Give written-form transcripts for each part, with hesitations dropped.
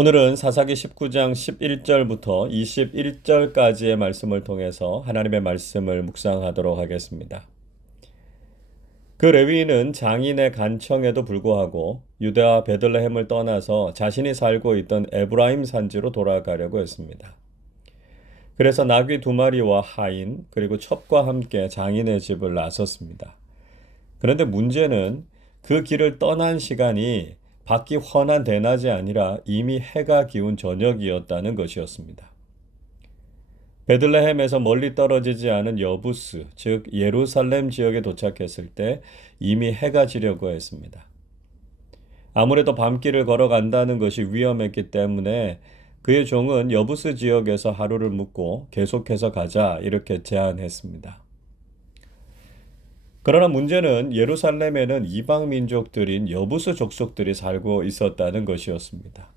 오늘은 사사기 19장 11절부터 21절까지의 말씀을 통해서 하나님의 말씀을 묵상하도록 하겠습니다. 그 레위인은 장인의 간청에도 불구하고 유대와 베들레헴을 떠나서 자신이 살고 있던 에브라임 산지로 돌아가려고 했습니다. 그래서 나귀 2마리와 하인 그리고 첩과 함께 장인의 집을 나섰습니다. 그런데 문제는 그 길을 떠난 시간이 밖이 환한 대낮이 아니라 이미 해가 기운 저녁이었다는 것이었습니다. 베들레헴에서 멀리 떨어지지 않은 여부스, 즉 예루살렘 지역에 도착했을 때 이미 해가 지려고 했습니다. 아무래도 밤길을 걸어간다는 것이 위험했기 때문에 그의 종은 여부스 지역에서 하루를 묵고 계속해서 가자 이렇게 제안했습니다. 그러나 문제는 예루살렘에는 이방 민족들인 여부스 족속들이 살고 있었다는 것이었습니다.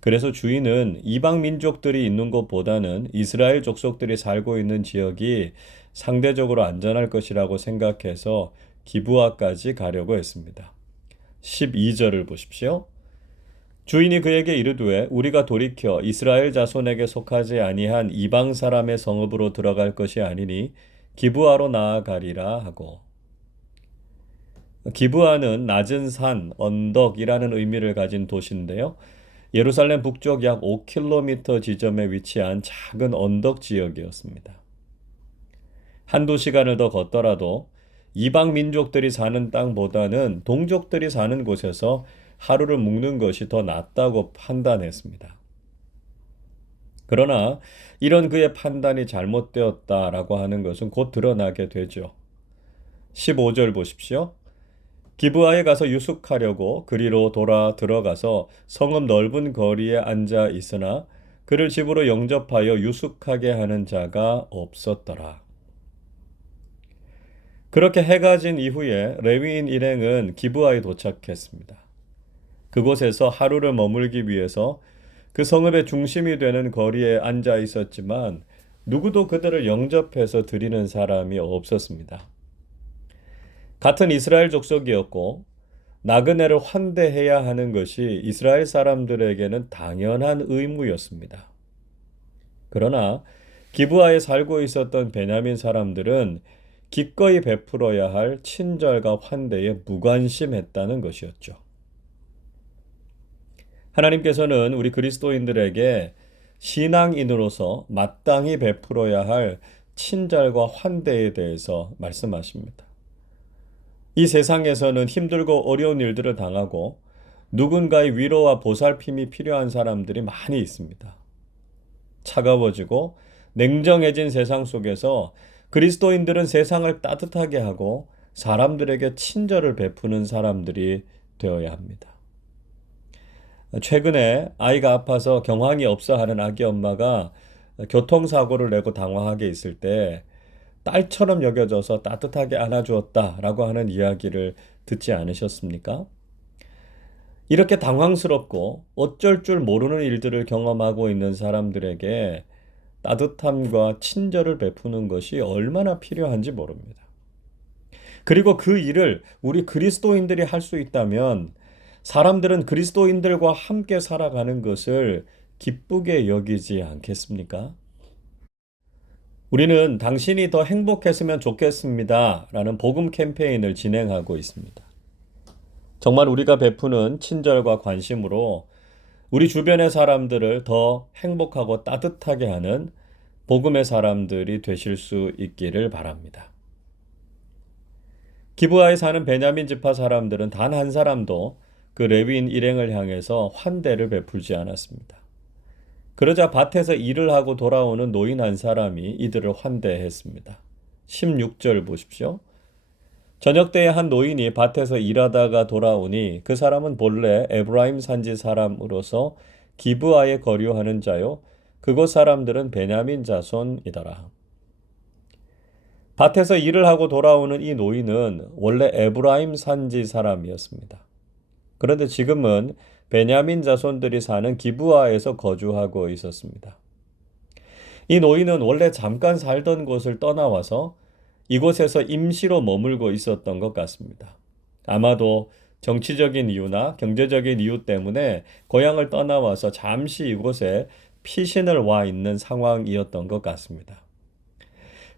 그래서 주인은 이방 민족들이 있는 곳보다는 이스라엘 족속들이 살고 있는 지역이 상대적으로 안전할 것이라고 생각해서 기브아까지 가려고 했습니다. 12절을 보십시오. 주인이 그에게 이르되 우리가 돌이켜 이스라엘 자손에게 속하지 아니한 이방 사람의 성읍으로 들어갈 것이 아니니 기브아로 나아가리라 하고, 기브아는 낮은 산, 언덕이라는 의미를 가진 도시인데요. 예루살렘 북쪽 약 5km 지점에 위치한 작은 언덕 지역이었습니다. 한두 시간을 더 걷더라도 이방 민족들이 사는 땅보다는 동족들이 사는 곳에서 하루를 묵는 것이 더 낫다고 판단했습니다. 그러나 이런 그의 판단이 잘못되었다라고 하는 것은 곧 드러나게 되죠. 15절 보십시오. 기브아에 가서 유숙하려고 그리로 돌아 들어가서 성읍 넓은 거리에 앉아 있으나 그를 집으로 영접하여 유숙하게 하는 자가 없었더라. 그렇게 해가 진 이후에 레위인 일행은 기브아에 도착했습니다. 그곳에서 하루를 머물기 위해서 그 성읍의 중심이 되는 거리에 앉아 있었지만 누구도 그들을 영접해서 드리는 사람이 없었습니다. 같은 이스라엘 족속이었고 나그네를 환대해야 하는 것이 이스라엘 사람들에게는 당연한 의무였습니다. 그러나 기브아에 살고 있었던 베냐민 사람들은 기꺼이 베풀어야 할 친절과 환대에 무관심했다는 것이었죠. 하나님께서는 우리 그리스도인들에게 신앙인으로서 마땅히 베풀어야 할 친절과 환대에 대해서 말씀하십니다. 이 세상에서는 힘들고 어려운 일들을 당하고 누군가의 위로와 보살핌이 필요한 사람들이 많이 있습니다. 차가워지고 냉정해진 세상 속에서 그리스도인들은 세상을 따뜻하게 하고 사람들에게 친절을 베푸는 사람들이 되어야 합니다. 최근에 아이가 아파서 경황이 없어 하는 아기 엄마가 교통사고를 내고 당황하게 있을 때 딸처럼 여겨져서 따뜻하게 안아주었다라고 하는 이야기를 듣지 않으셨습니까? 이렇게 당황스럽고 어쩔 줄 모르는 일들을 경험하고 있는 사람들에게 따뜻함과 친절을 베푸는 것이 얼마나 필요한지 모릅니다. 그리고 그 일을 우리 그리스도인들이 할 수 있다면 사람들은 그리스도인들과 함께 살아가는 것을 기쁘게 여기지 않겠습니까? 우리는 당신이 더 행복했으면 좋겠습니다 라는 복음 캠페인을 진행하고 있습니다. 정말 우리가 베푸는 친절과 관심으로 우리 주변의 사람들을 더 행복하고 따뜻하게 하는 복음의 사람들이 되실 수 있기를 바랍니다. 기브아에 사는 베냐민 지파 사람들은 단 한 사람도 그 레위인 일행을 향해서 환대를 베풀지 않았습니다. 그러자 밭에서 일을 하고 돌아오는 노인 한 사람이 이들을 환대했습니다. 16절 보십시오. 저녁 때에 한 노인이 밭에서 일하다가 돌아오니 그 사람은 본래 에브라임 산지 사람으로서 기브아에 거류하는 자요 그곳 사람들은 베냐민 자손이더라. 밭에서 일을 하고 돌아오는 이 노인은 원래 에브라임 산지 사람이었습니다. 그런데 지금은 베냐민 자손들이 사는 기브아에서 거주하고 있었습니다. 이 노인은 원래 잠깐 살던 곳을 떠나와서 이곳에서 임시로 머물고 있었던 것 같습니다. 아마도 정치적인 이유나 경제적인 이유 때문에 고향을 떠나와서 잠시 이곳에 피신을 와 있는 상황이었던 것 같습니다.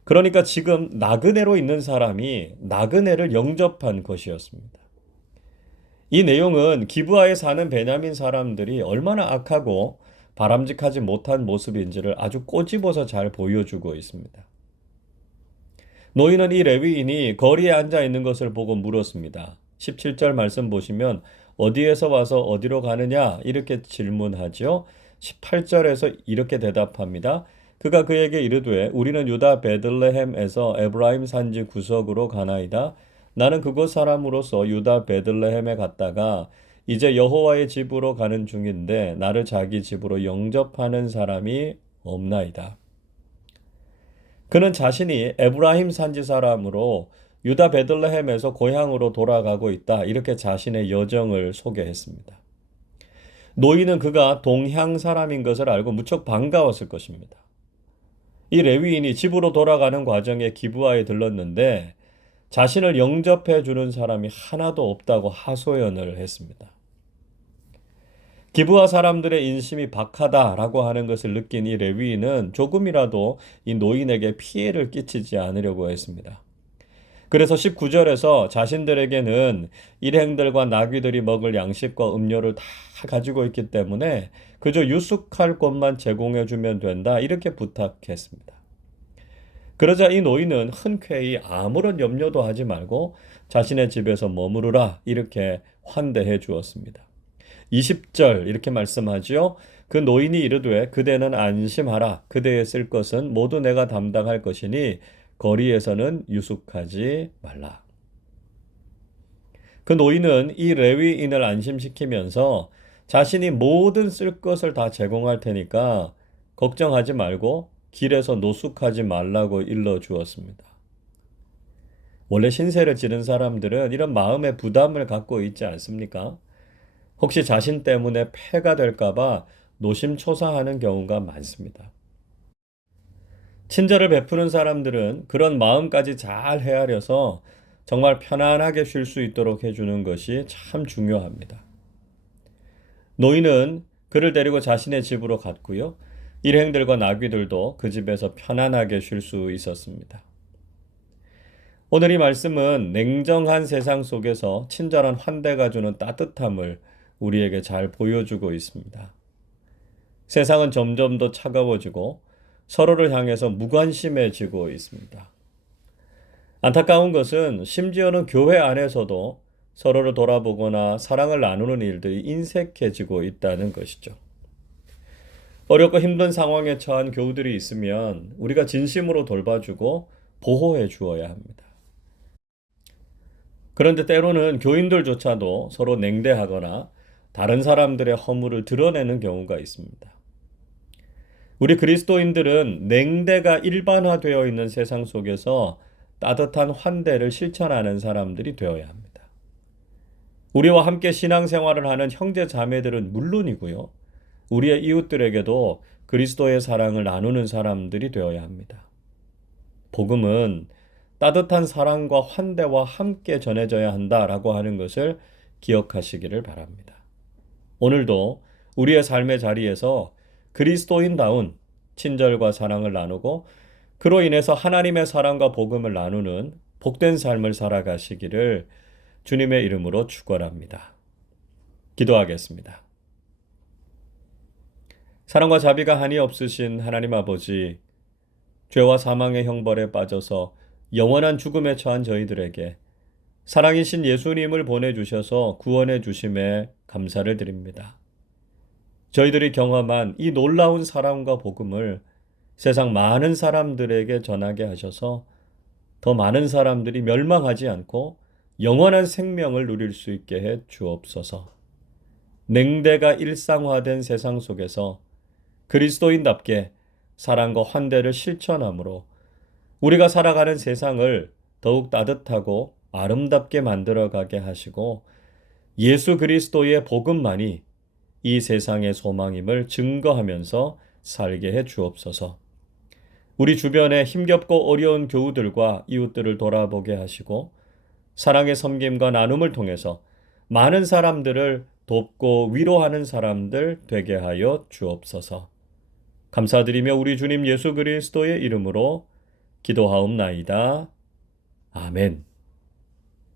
그러니까 지금 나그네로 있는 사람이 나그네를 영접한 것이었습니다. 이 내용은 기브아에 사는 베냐민 사람들이 얼마나 악하고 바람직하지 못한 모습인지를 아주 꼬집어서 잘 보여주고 있습니다. 노인은 이 레위인이 거리에 앉아 있는 것을 보고 물었습니다. 17절 말씀 보시면 어디에서 와서 어디로 가느냐 이렇게 질문하죠. 18절에서 이렇게 대답합니다. 그가 그에게 이르되 우리는 유다 베들레헴에서 에브라임 산지 구석으로 가나이다. 나는 그곳 사람으로서 유다 베들레헴에 갔다가 이제 여호와의 집으로 가는 중인데 나를 자기 집으로 영접하는 사람이 없나이다. 그는 자신이 에브라임 산지 사람으로 유다 베들레헴에서 고향으로 돌아가고 있다. 이렇게 자신의 여정을 소개했습니다. 노인은 그가 동향 사람인 것을 알고 무척 반가웠을 것입니다. 이 레위인이 집으로 돌아가는 과정에 기브아에 들렀는데 자신을 영접해 주는 사람이 하나도 없다고 하소연을 했습니다. 기브아 사람들의 인심이 박하다라고 하는 것을 느낀 이 레위인은 조금이라도 이 노인에게 피해를 끼치지 않으려고 했습니다. 그래서 19절에서 자신들에게는 일행들과 나귀들이 먹을 양식과 음료를 다 가지고 있기 때문에 그저 유숙할 곳만 제공해 주면 된다 이렇게 부탁했습니다. 그러자 이 노인은 흔쾌히 아무런 염려도 하지 말고 자신의 집에서 머무르라 이렇게 환대해 주었습니다. 20절 이렇게 말씀하지요. 그 노인이 이르되 그대는 안심하라. 그대의 쓸 것은 모두 내가 담당할 것이니 거리에서는 유숙하지 말라. 그 노인은 이 레위인을 안심시키면서 자신이 모든 쓸 것을 다 제공할 테니까 걱정하지 말고 길에서 노숙하지 말라고 일러주었습니다. 원래 신세를 지는 사람들은 이런 마음의 부담을 갖고 있지 않습니까? 혹시 자신 때문에 폐가 될까봐 노심초사하는 경우가 많습니다. 친절을 베푸는 사람들은 그런 마음까지 잘 헤아려서 정말 편안하게 쉴 수 있도록 해주는 것이 참 중요합니다. 노인은 그를 데리고 자신의 집으로 갔고요. 일행들과 나귀들도 그 집에서 편안하게 쉴 수 있었습니다. 오늘 이 말씀은 냉정한 세상 속에서 친절한 환대가 주는 따뜻함을 우리에게 잘 보여주고 있습니다. 세상은 점점 더 차가워지고 서로를 향해서 무관심해지고 있습니다. 안타까운 것은 심지어는 교회 안에서도 서로를 돌아보거나 사랑을 나누는 일들이 인색해지고 있다는 것이죠. 어렵고 힘든 상황에 처한 교우들이 있으면 우리가 진심으로 돌봐주고 보호해 주어야 합니다. 그런데 때로는 교인들조차도 서로 냉대하거나 다른 사람들의 허물을 드러내는 경우가 있습니다. 우리 그리스도인들은 냉대가 일반화되어 있는 세상 속에서 따뜻한 환대를 실천하는 사람들이 되어야 합니다. 우리와 함께 신앙생활을 하는 형제 자매들은 물론이고요. 우리의 이웃들에게도 그리스도의 사랑을 나누는 사람들이 되어야 합니다. 복음은 따뜻한 사랑과 환대와 함께 전해져야 한다라고 하는 것을 기억하시기를 바랍니다. 오늘도 우리의 삶의 자리에서 그리스도인다운 친절과 사랑을 나누고 그로 인해서 하나님의 사랑과 복음을 나누는 복된 삶을 살아가시기를 주님의 이름으로 축원합니다. 기도하겠습니다. 사랑과 자비가 한이 없으신 하나님 아버지, 죄와 사망의 형벌에 빠져서 영원한 죽음에 처한 저희들에게 사랑이신 예수님을 보내주셔서 구원해 주심에 감사를 드립니다. 저희들이 경험한 이 놀라운 사랑과 복음을 세상 많은 사람들에게 전하게 하셔서 더 많은 사람들이 멸망하지 않고 영원한 생명을 누릴 수 있게 해 주옵소서. 냉대가 일상화된 세상 속에서 그리스도인답게 사랑과 환대를 실천함으로 우리가 살아가는 세상을 더욱 따뜻하고 아름답게 만들어가게 하시고 예수 그리스도의 복음만이 이 세상의 소망임을 증거하면서 살게 해 주옵소서. 우리 주변에 힘겹고 어려운 교우들과 이웃들을 돌아보게 하시고 사랑의 섬김과 나눔을 통해서 많은 사람들을 돕고 위로하는 사람들 되게 하여 주옵소서. 감사드리며 우리 주님 예수 그리스도의 이름으로 기도하옵나이다. 아멘.